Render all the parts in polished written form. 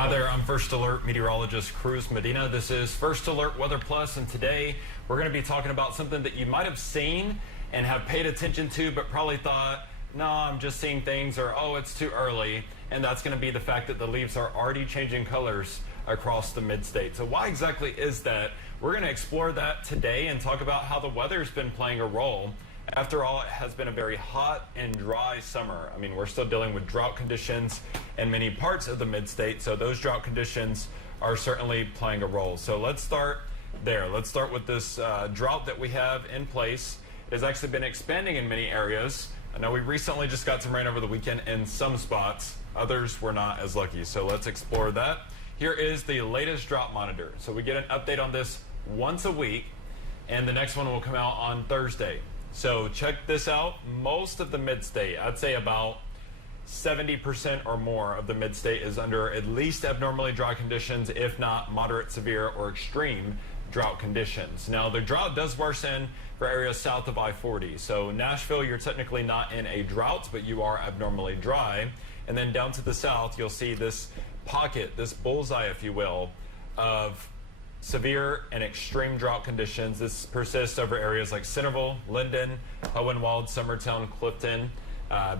Hi there, I'm First Alert Meteorologist Cruz Medina. This is First Alert Weather Plus, and today we're going to be talking about something that you might have seen and have paid attention to, but probably thought, no, I'm just seeing things, or oh, it's too early. And that's going to be the fact that the leaves are already changing colors across the mid-state. So why exactly is that? We're going to explore that today and talk about how the weather's been playing a role. After all, it has been a very hot and dry summer. I mean, we're still dealing with drought conditions in many parts of the mid-state, so those drought conditions are certainly playing a role. So let's start there. Let's start with this drought that we have in place. It has actually been expanding in many areas. I know we recently just got some rain over the weekend in some spots. Others were not as lucky, so let's explore that. Here is the latest drought monitor. So we get an update on this once a week, and the next one will come out on Thursday. So check this out. Most of the mid-state, I'd say about 70% or more of the mid-state is under at least abnormally dry conditions, if not moderate, severe, or extreme drought conditions. Now, the drought does worsen for areas south of I-40. So Nashville, you're technically not in a drought, but you are abnormally dry. And then down to the south, you'll see this pocket, this bullseye, if you will, of severe and extreme drought conditions. This persists over areas like Centerville, Linden, Hohenwald, Summertown, Clifton,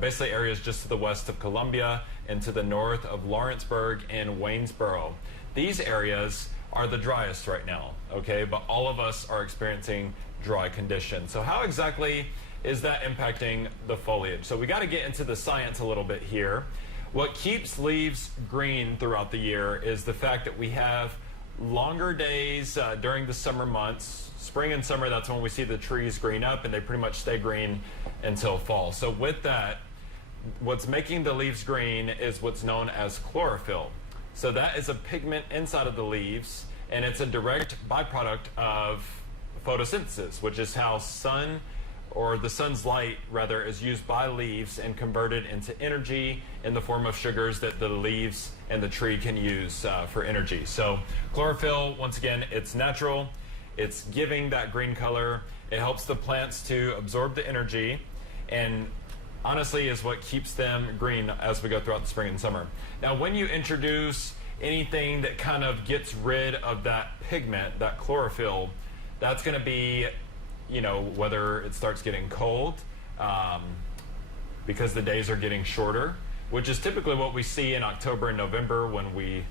basically areas just to the west of Columbia and to the north of Lawrenceburg and Waynesboro. These areas are the driest right now, okay? But all of us are experiencing dry conditions. So how exactly is that impacting the foliage? So we got to get into the science a little bit here. What keeps leaves green throughout the year is the fact that we have longer days during the summer months. Spring and summer, that's when we see the trees green up, and they pretty much stay green until fall. So with that, what's making the leaves green is what's known as chlorophyll. So that is a pigment inside of the leaves, and it's a direct byproduct of photosynthesis, which is how the sun's light rather is used by leaves and converted into energy in the form of sugars that the leaves and the tree can use for energy. So chlorophyll, once again, it's natural. It's giving that green color. It helps the plants to absorb the energy, and honestly is what keeps them green as we go throughout the spring and summer. Now, when you introduce anything that kind of gets rid of that pigment, that chlorophyll, that's going to be, you know, whether it starts getting cold because the days are getting shorter, which is typically what we see in October and November when we,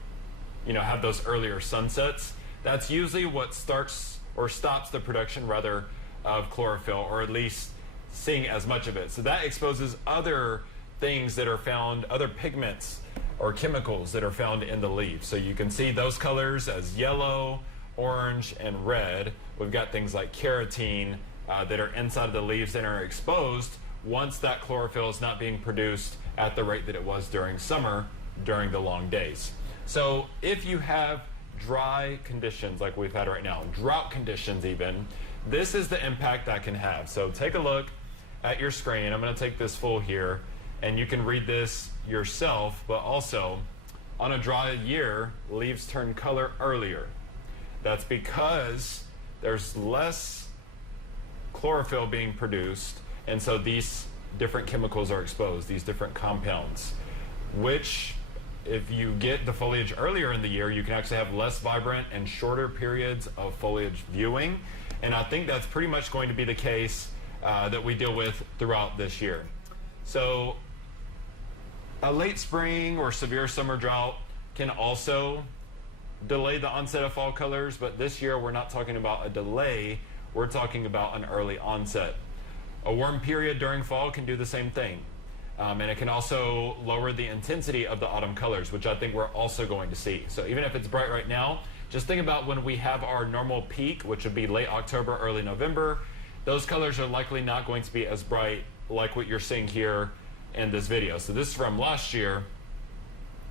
you know, have those earlier sunsets. That's usually what starts or stops the production rather of chlorophyll, or at least seeing as much of it. So that exposes other things that are found, other pigments or chemicals that are found in the leaves. So you can see those colors as yellow, orange, and red. We've got things like carotene that are inside of the leaves and are exposed once that chlorophyll is not being produced at the rate that it was during summer, during the long days. So if you have dry conditions like we've had right now, drought conditions even, this is the impact that can have. So take a look at your screen. I'm going to take this full here, and you can read this yourself, but also on a dry year, leaves turn color earlier. That's because there's less chlorophyll being produced, and so these different chemicals are exposed, these different compounds, which if you get the foliage earlier in the year, you can actually have less vibrant and shorter periods of foliage viewing, and I think that's pretty much going to be the case that we deal with throughout this year. So a late spring or severe summer drought can also delay the onset of fall colors, but this year we're not talking about a delay, we're talking about an early onset. A warm period during fall can do the same thing, and it can also lower the intensity of the autumn colors, which I think we're also going to see. So even if it's bright right now, just think about when we have our normal peak, which would be late October, early November. Those colors are likely not going to be as bright like what you're seeing here in this video. So this is from last year.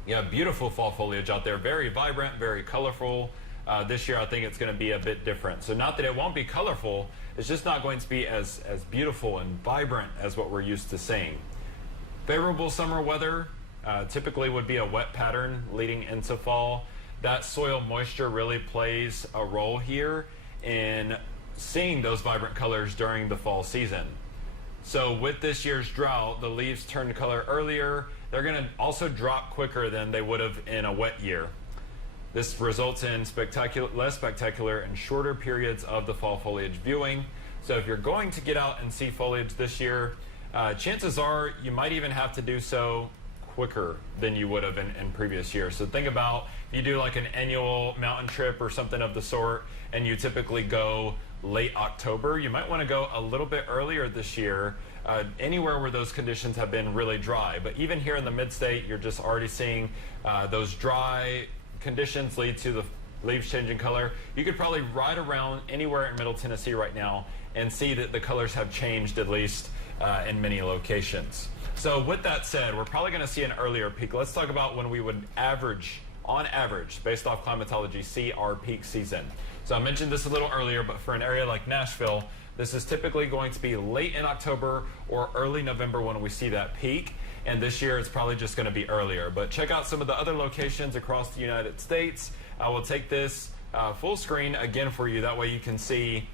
You have beautiful fall foliage out there, very vibrant, very colorful. This year I think it's going to be a bit different. So not that it won't be colorful, it's just not going to be as beautiful and vibrant as what we're used to seeing. Favorable summer weather typically would be a wet pattern leading into fall. That soil moisture really plays a role here in seeing those vibrant colors during the fall season. So with this year's drought, the leaves turn color earlier. They're going to also drop quicker than they would have in a wet year. This results in less spectacular and shorter periods of the fall foliage viewing. So if you're going to get out and see foliage this year, chances are you might even have to do so quicker than you would have in previous years. So think about if you do like an annual mountain trip or something of the sort, and you typically go late October, you might want to go a little bit earlier this year, anywhere where those conditions have been really dry. But even here in the mid-state, you're just already seeing those dry conditions lead to the leaves changing color. You could probably ride around anywhere in Middle Tennessee right now and see that the colors have changed, at least in many locations. So with that said, we're probably going to see an earlier peak. Let's talk about when we would on average, based off climatology, see our peak season. So I mentioned this a little earlier, but for an area like Nashville, this is typically going to be late in October or early November when we see that peak. And this year it's probably just going to be earlier. But check out some of the other locations across the United States. I will take this full screen again for you. That way you can see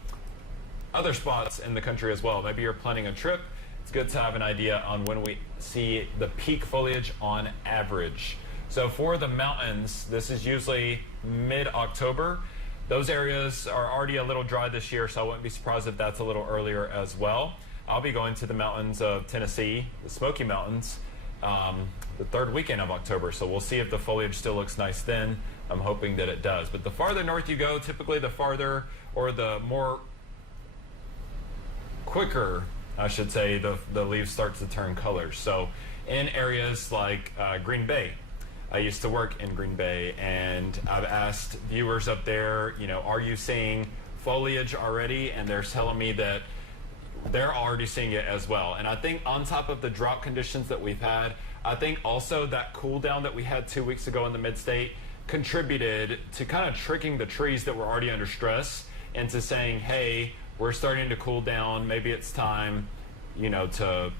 other spots in the country as well. Maybe you're planning a trip. It's good to have an idea on when we see the peak foliage on average. So for the mountains, this is usually mid-October. Those areas are already a little dry this year, so I wouldn't be surprised if that's a little earlier as well. I'll be going to the mountains of Tennessee, the Smoky Mountains, the third weekend of October. So we'll see if the foliage still looks nice then. I'm hoping that it does. But the farther north you go, typically the farther or the more quicker, I should say, the leaves start to turn colors. So in areas like Green Bay, I used to work in Green Bay, and I've asked viewers up there, are you seeing foliage already? And they're telling me that they're already seeing it as well. And I think on top of the drought conditions that we've had, I think also that cool down that we had 2 weeks ago in the mid-state contributed to kind of tricking the trees that were already under stress into saying, hey, we're starting to cool down. Maybe it's time, to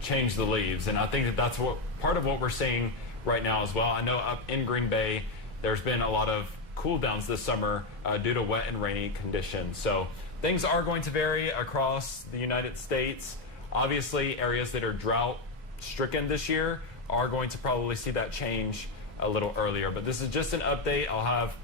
change the leaves. And I think that that's part of what we're seeing right now as well. I know up in Green Bay, there's been a lot of cool downs this summer due to wet and rainy conditions. So things are going to vary across the United States. Obviously, areas that are drought stricken this year are going to probably see that change a little earlier. But this is just an update. I'll have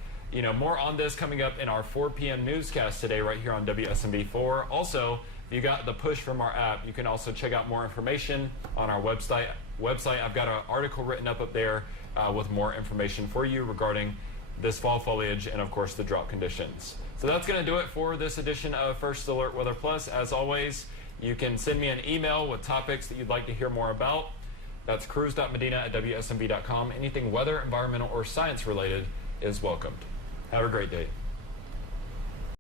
more on this coming up in our 4 p.m. newscast today right here on WSMV4. Also, if you got the push from our app, you can also check out more information on our website. I've got an article written up there with more information for you regarding this fall foliage and, of course, the drought conditions. So that's going to do it for this edition of First Alert Weather Plus. As always, you can send me an email with topics that you'd like to hear more about. That's cruz.medina@wsmv.com. Anything weather, environmental, or science related is welcomed. Have a great day.